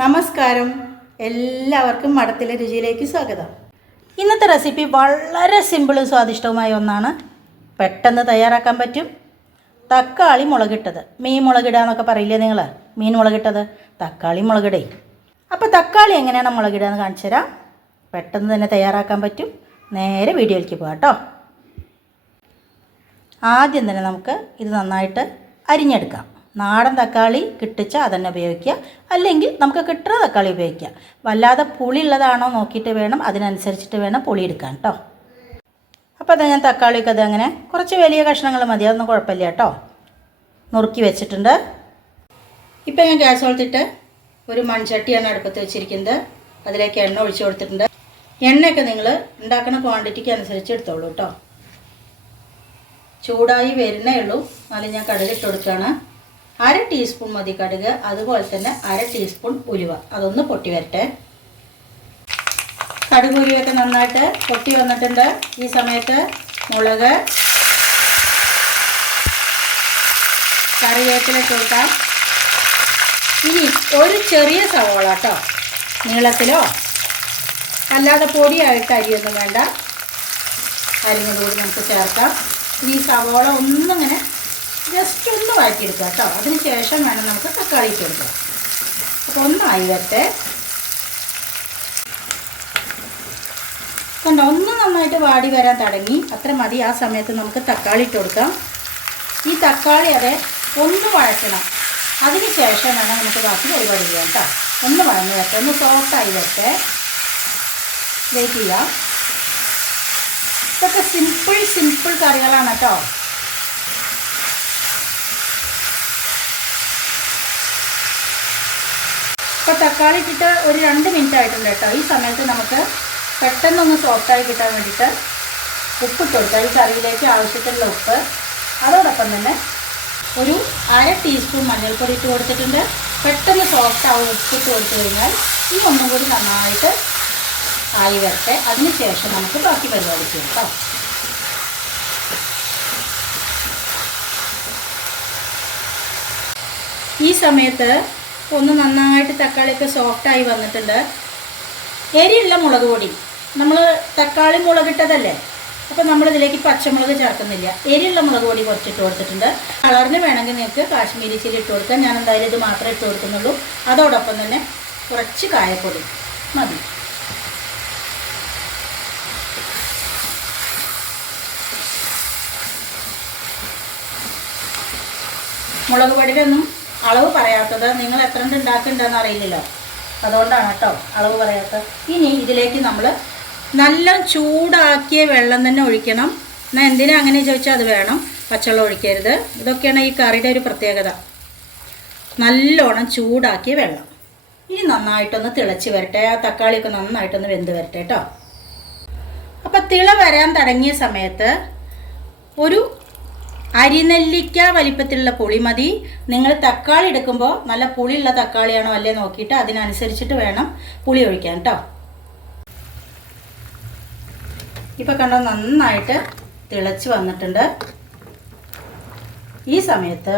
നമസ്കാരം. എല്ലാവർക്കും മഠത്തിലെ രുചിയിലേക്ക് സ്വാഗതം. ഇന്നത്തെ റെസിപ്പി വളരെ സിമ്പിളും സ്വാദിഷ്ടവുമായ ഒന്നാണ്. പെട്ടെന്ന് തയ്യാറാക്കാൻ പറ്റും. തക്കാളി മുളകിട്ടത്. മീൻ മുളകിടാന്നൊക്കെ പറയില്ലേ നിങ്ങൾ മീൻ മുളകിട്ടത്. തക്കാളി മുളകിടേ. അപ്പോൾ തക്കാളി എങ്ങനെയാണ് മുളകിടാന്ന് കാണിച്ചു തരാം. പെട്ടെന്ന് തന്നെ തയ്യാറാക്കാൻ പറ്റും. നേരെ വീഡിയോയിലേക്ക് പോകാം കേട്ടോ. ആദ്യം തന്നെ നമുക്ക് ഇത് നന്നായിട്ട് അരിഞ്ഞെടുക്കാം. നാടൻ തക്കാളി കിട്ടിച്ചാൽ അതന്നെ ഉപയോഗിക്കുക. അല്ലെങ്കിൽ നമുക്ക് കിട്ടുന്ന തക്കാളി ഉപയോഗിക്കാം വല്ലാതെ പുളി ഉള്ളതാണോ നോക്കിയിട്ട് വേണം. അതിനനുസരിച്ചിട്ട് വേണം പുളി എടുക്കാൻ കേട്ടോ അപ്പോൾ അത് ഞാൻ തക്കാളിയൊക്കെ അതങ്ങനെ കുറച്ച് വലിയ കഷ്ണങ്ങൾ മതി. അതൊന്നും കുഴപ്പമില്ല കേട്ടോ നുറുക്കി വെച്ചിട്ടുണ്ട്. ഇപ്പം ഞാൻ ഗ്യാസ് കൊടുത്തിട്ട് ഒരു മൺചട്ടിയാണ് അടുപ്പത്ത് വെച്ചിരിക്കുന്നത്. അതിലേക്ക് എണ്ണ ഒഴിച്ചു കൊടുത്തിട്ടുണ്ട്. എണ്ണയൊക്കെ നിങ്ങൾ ഉണ്ടാക്കുന്ന ക്വാണ്ടിറ്റിക്ക് അനുസരിച്ച് എടുത്തോളൂ കേട്ടോ ചൂടായി വരുന്നേ ഉള്ളൂ. അതിൽ ഞാൻ കടലിട്ട് കൊടുക്കുകയാണ്. അര ടീസ്പൂൺ മതി കടുക് അതുപോലെ തന്നെ അര ടീസ്പൂൺ ഉലുവ. അതൊന്ന് പൊട്ടി വരട്ടെ. കടുക് ഉലുവയൊക്കെ നന്നായിട്ട് പൊട്ടി വന്നിട്ടുണ്ട് ഈ സമയത്ത്. മുളക്. കറിവേപ്പില കൊടുക്കാം. ഇനി ഒരു ചെറിയ സവോള കേട്ടോ. നീളത്തിലോ? അല്ലാതെ പൊടിയായിട്ട് അരിയൊന്നും വേണ്ട. അരിഞ്ഞതുകൂടി നമുക്ക് ചേർക്കാം. ഇനി സവോള ഒന്നിങ്ങനെ ജസ്റ്റ് ഒന്ന് വഴറ്റിയെടുക്കുക കേട്ടോ. അതിന് ശേഷം വേണം നമുക്ക് തക്കാളി ഇട്ടെടുക്കുക അപ്പോൾ ഒന്ന് വരട്ടെ കണ്ടോ ഒന്ന് നന്നായിട്ട് വാടി വരാൻ തുടങ്ങി. അത്ര മതി. ആ സമയത്ത് നമുക്ക് തക്കാളി ഇട്ട് കൊടുക്കാം. ഈ തക്കാളി അതെ ഒന്ന് വഴറ്റണം. അതിന് ശേഷം വേണം നമുക്ക് ബാക്കി പരിപാടി ചെയ്യാം കേട്ടോ. ഒന്ന് വഴങ്ങി വരട്ടെ ഒന്ന് സോഫ്റ്റായി വരട്ടെ. വെയിറ്റ് ചെയ്യാം. ഇതൊക്കെ സിമ്പിൾ സിമ്പിൾ കറികളാണ് കേട്ടോ. ഇപ്പോൾ തക്കാളി ഇട്ടിട്ട് ഒരു രണ്ട് മിനിറ്റ് ആയിട്ടുണ്ട് കേട്ടോ. ഈ സമയത്ത് നമുക്ക് പെട്ടെന്നൊന്ന് സോഫ്റ്റായി കിട്ടാൻ വേണ്ടിയിട്ട് ഉപ്പിട്ട് കൊടുക്കുക ഈ കറിയിലേക്ക് ആവശ്യത്തിനുള്ള ഉപ്പ്. അതോടൊപ്പം തന്നെ ഒരു അര ടീസ്പൂൺ മഞ്ഞൾപ്പൊടി ഇട്ട് കൊടുത്തിട്ടുണ്ട്. പെട്ടെന്ന് സോഫ്റ്റ് ആവും ഉപ്പിട്ട് കൊടുത്തു കഴിഞ്ഞാൽ ഈ ഒന്നും കൂടി നന്നായിട്ട് ആയി വരട്ടെ. അതിന് ശേഷം നമുക്ക് ബാക്കി പരിപാടി ചെയ്യാം കേട്ടോ. ഈ സമയത്ത് ഒന്ന് നന്നായിട്ട് തക്കാളിയൊക്കെ സോഫ്റ്റായി വന്നിട്ടുണ്ട്. എരിയുള്ള മുളക് പൊടി. നമ്മൾ തക്കാളി മുളകിട്ടതല്ലേ? അപ്പോൾ നമ്മളിതിലേക്ക് പച്ചമുളക് ചേർക്കുന്നില്ല. എരിയുള്ള മുളക് പൊടി കുറച്ചിട്ട് കൊടുത്തിട്ടുണ്ട്. കളറിന് വേണമെങ്കിൽ നിങ്ങൾക്ക് കാശ്മീരി ചില്ലി ഇട്ട് കൊടുക്കാം. ഞാൻ എന്തായാലും ഇത് മാത്രമേ ഇട്ട് കൊടുക്കുന്നുള്ളൂ. അതോടൊപ്പം തന്നെ കുറച്ച് കായപ്പൊടി. മതി. മുളക് പൊടിയുടെ ഒന്നും അളവ് പറയാത്തത് നിങ്ങൾ എത്ര ഉണ്ട് ഉണ്ടാക്കുന്നുണ്ടെന്ന് അറിയില്ലല്ലോ. അതുകൊണ്ടാണ് കേട്ടോ അളവ് പറയാത്തത്. ഇനി ഇതിലേക്ക് നമ്മൾ നല്ല ചൂടാക്കിയ വെള്ളം തന്നെ ഒഴിക്കണം. എന്നാൽ എന്തിനാ അങ്ങനെ ചോദിച്ചാൽ അത് വേണം. പച്ചവെള്ളം ഒഴിക്കരുത്. ഇതൊക്കെയാണ് ഈ കറിയുടെ ഒരു പ്രത്യേകത. നല്ലോണം ചൂടാക്കിയ വെള്ളം. ഇനി നന്നായിട്ടൊന്ന് തിളച്ച് വരട്ടെ. ആ തക്കാളിയൊക്കെ നന്നായിട്ടൊന്ന് വെന്ത് വരട്ടെ കേട്ടോ. അപ്പം തിള വരാൻ തുടങ്ങിയ സമയത്ത് ഒരു അരിനെല്ലിക്ക വലിപ്പത്തിലുള്ള പുളി മതി. നിങ്ങൾ തക്കാളി എടുക്കുമ്പോൾ നല്ല പുളിയുള്ള തക്കാളിയാണോ അല്ലേ നോക്കിയിട്ട് അതിനനുസരിച്ചിട്ട് വേണം പുളി ഒഴിക്കാൻ കേട്ടോ ഇപ്പം കണ്ടോ നന്നായിട്ട് തിളച്ച് വന്നിട്ടുണ്ട്. ഈ സമയത്ത്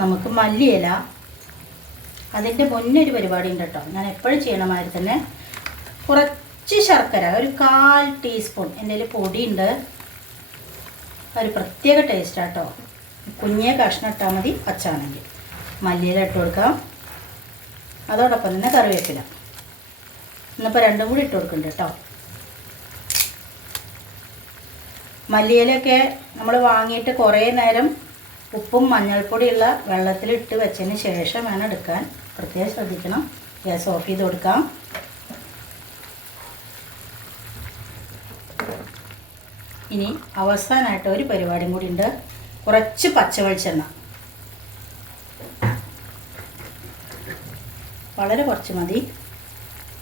നമുക്ക് മല്ലിയില അതിന്റെ മുന്നേ ഒരു പരിപാടി ഉണ്ട് കേട്ടോ ഞാൻ എപ്പോഴും ചെയ്യണമാതിരി തന്നെ. കുറച്ച് ശർക്കര ഒരു കാൽ ടീസ്പൂൺ എന്റെ കയ്യിൽ പൊടിയുണ്ട്. ഒരു പ്രത്യേക ടേസ്റ്റാണ് കേട്ടോ കുഞ്ഞേ കഷ്ണം ഇട്ടാൽ മതി പച്ചാണെങ്കിൽ മല്ലിയില ഇട്ട് കൊടുക്കാം. അതോടൊപ്പം തന്നെ കറിവേപ്പില. ഇന്നിപ്പോൾ രണ്ടും കൂടി ഇട്ട് കൊടുക്കുന്നുണ്ട് കേട്ടോ മല്ലിയിലൊക്കെ നമ്മൾ വാങ്ങിയിട്ട് കുറേ നേരം ഉപ്പും മഞ്ഞൾപ്പൊടിയുള്ള വെള്ളത്തിൽ ഇട്ട് വെച്ചതിന് ശേഷം വേണം എടുക്കാൻ. പ്രത്യേകം ശ്രദ്ധിക്കണം. ഗ്യാസ് ഓഫ് ചെയ്ത് കൊടുക്കാം. ഇനി അവസാനമായിട്ട് ഒരു പരിപാടിയും കൂടി ഉണ്ട്. കുറച്ച് പച്ചവെളിച്ചെണ്ണ. വളരെ കുറച്ച് മതി.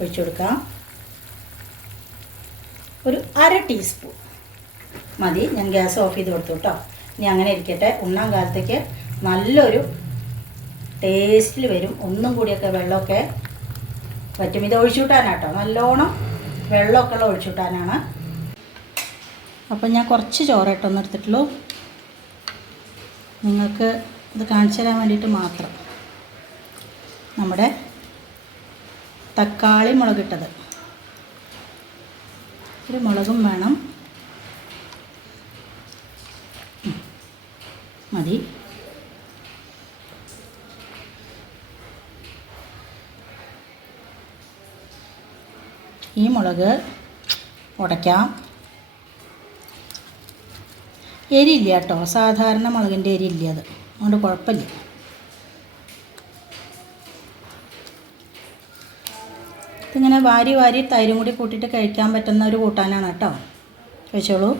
ഒഴിച്ചു കൊടുക്കാം. ഒരു അര ടീസ്പൂൺ. മതി ഞാൻ ഗ്യാസ് ഓഫ് ചെയ്ത് കൊടുത്തു കേട്ടോ. ഇനി അങ്ങനെ ഇരിക്കട്ടെ. ഉണ്ണാൻ കാലത്തേക്ക് നല്ലൊരു ടേസ്റ്റിൽ വരും. ഒന്നും കൂടിയൊക്കെ വെള്ളമൊക്കെ പറ്റും ഇത് ഒഴിച്ചു വിട്ടാനാട്ടോ നല്ലോണം വെള്ളമൊക്കെ ഉള്ള ഒഴിച്ചുവിട്ടാനാണ് അപ്പം ഞാൻ കുറച്ച് ചോറായിട്ടൊന്നും എടുത്തിട്ടുള്ളൂ. നിങ്ങൾക്ക് ഇത് കാണിച്ചു തരാൻ വേണ്ടിയിട്ട് മാത്രം. നമ്മുടെ തക്കാളി മുളകിട്ടത് ഒരു മുളകും വേണം. മതി. ഈ മുളക് ഉടയ്ക്കാം. എരിയില്ല കേട്ടോ. സാധാരണ മുളകിന്റെ എരിയില്ല അത്. അതുകൊണ്ട് കുഴപ്പമില്ല. ഇതിങ്ങനെ വാരി വാരി തൈരും കൂടി കൂട്ടിയിട്ട് കഴിക്കാൻ പറ്റുന്ന ഒരു കൂട്ടാനാണ് കേട്ടോ. കഴിച്ചോളൂ.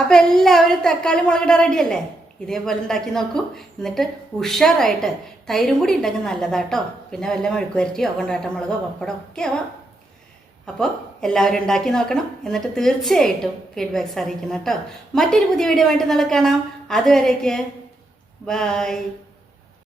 അപ്പോൾ എല്ലാവരും തക്കാളി മുളകിട റെഡിയല്ലേ? ഇതേപോലെ ഉണ്ടാക്കി നോക്കൂ. എന്നിട്ട് ഉഷാറായിട്ട് തൈരും കൂടി ഉണ്ടെങ്കിൽ നല്ലതാട്ടോ പിന്നെ വല്ല മെഴുക്കുവരട്ടിയോ കൊണ്ടാട്ടമുളകോ കൊണ്ടാട്ട മുളകോ പപ്പടോ ഒക്കെ ആവാം. അപ്പോൾ എല്ലാവരും ഉണ്ടാക്കി നോക്കണം. എന്നിട്ട് തീർച്ചയായിട്ടും ഫീഡ്ബാക്ക്സ് അറിയിക്കണം കേട്ടോ. മറ്റൊരു പുതിയ വീഡിയോ ആയിട്ട് നാളെ കാണാം. അതുവരേക്ക് ബൈ